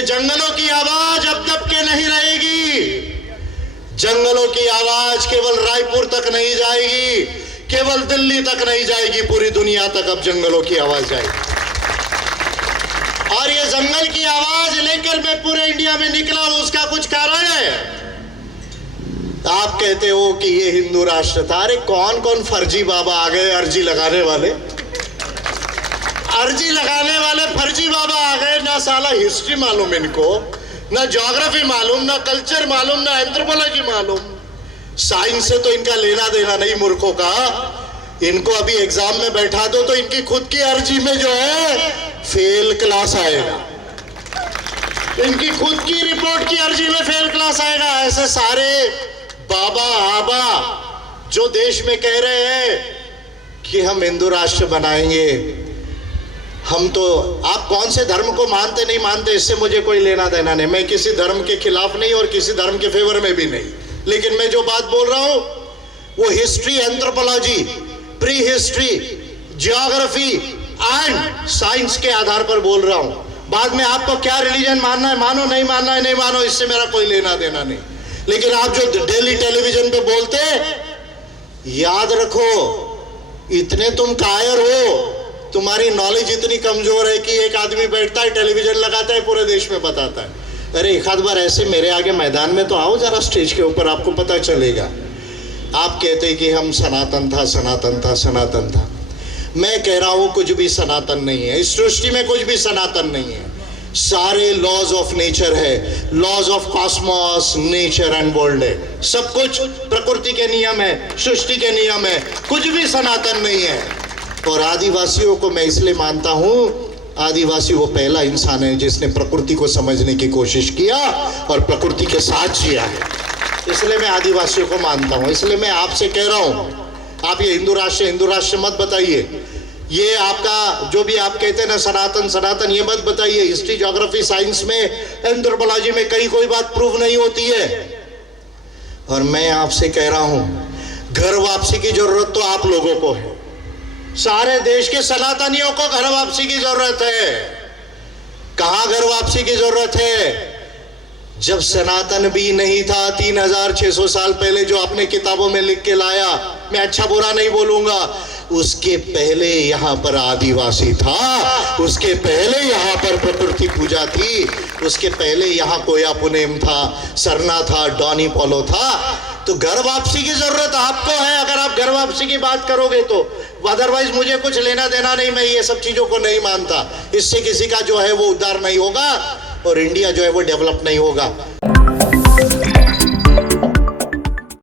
ये जंगलों की आवाज अब दब के नहीं रहेगी। जंगलों की आवाज केवल रायपुर तक नहीं जाएगी, केवल दिल्ली तक नहीं जाएगी, पूरी दुनिया तक अब जंगलों की आवाज जाएगी। और ये जंगल की आवाज लेकर मैं पूरे इंडिया में निकला हूं, उसका कुछ कारण है। आप कहते हो कि ये हिंदू राष्ट्र था। अरे कौन कौन फर्जी बाबा आ गए, अर्जी लगाने वाले फर्जी बाबा आ गए। ना साला हिस्ट्री मालूम इनको, ना ज्योग्राफी मालूम, ना कल्चर मालूम, ना एंथ्रोपोलॉजी मालूम। साइंस से तो इनका लेना देना नहीं मूर्खों का। इनको अभी एग्जाम में बैठा दो तो इनकी खुद की अर्जी में जो है फेल क्लास आएगा, इनकी खुद की रिपोर्ट की अर्जी में फेल क्लास आएगा। ऐसे सारे बाबा आबा जो देश में कह रहे हैं कि हम हिंदू राष्ट्र बनाएंगे, हम तो, आप कौन से धर्म को मानते नहीं मानते इससे मुझे कोई लेना देना नहीं। मैं किसी धर्म के खिलाफ नहीं और किसी धर्म के फेवर में भी नहीं, लेकिन मैं जो बात बोल रहा हूं वो history, anthropology, pre history, geography and science के आधार पर बोल रहा हूं। बाद में आपको क्या रिलीजन मानना है मानो, नहीं मानना है नहीं मानो, इससे मेरा कोई लेना देना नहीं। लेकिन आप जो डेली टेलीविजन पे बोलते, याद रखो इतने तुम कायर हो, तुम्हारी नॉलेज इतनी कमजोर है कि एक आदमी बैठता है, टेलीविजन लगाता है, पूरे देश में बताता है। अरे एक आध बार ऐसे मेरे आगे मैदान में तो आओ जरा, स्टेज के ऊपर, आपको पता चलेगा। आप कहते हैं कि हम सनातन था, सनातन था, सनातन था। मैं कह रहा हूं कुछ भी सनातन नहीं है, इस सृष्टि में कुछ भी सनातन नहीं है। सारे लॉज ऑफ नेचर है, laws of cosmos, nature and world है। सब कुछ प्रकृति के नियम है, सृष्टि के नियम है, कुछ भी सनातन नहीं है। और आदिवासियों को मैं इसलिए मानता हूं, आदिवासी वो पहला इंसान है जिसने प्रकृति को समझने की कोशिश किया और प्रकृति के साथ जिया है, इसलिए मैं आदिवासियों को मानता हूं। इसलिए मैं आपसे कह रहा हूं, आप ये हिंदू राष्ट्र मत बताइए। ये आपका जो भी आप कहते हैं ना सनातन सनातन, ये मत बताइए। हिस्ट्री, ज्योग्राफी, साइंस में, एंथ्रोपोलॉजी में कहीं कोई बात प्रूव नहीं होती है। और मैं आपसे कह रहा हूं, घर वापसी की जरूरत तो आप लोगों को है। सारे देश के सनातनियों को घर वापसी की जरूरत है। कहां घर वापसी की जरूरत है? जब सनातन भी नहीं था 3600 साल पहले, जो आपने किताबों में लिख के लाया, मैं अच्छा बुरा नहीं बोलूंगा, उसके पहले यहाँ पर आदिवासी था, उसके पहले यहाँ पर प्रकृति पूजा थी, उसके पहले यहाँ कोया पुनेम था, सरना था, डॉनी पोलो था। तो घर वापसी की जरूरत आपको है, अगर आप घर वापसी की बात करोगे तो। अदरवाइज मुझे कुछ लेना देना नहीं, मैं ये सब चीजों को नहीं मानता। इससे किसी का जो है वो उद्धार नहीं होगा और इंडिया जो है वो डेवलप नहीं होगा।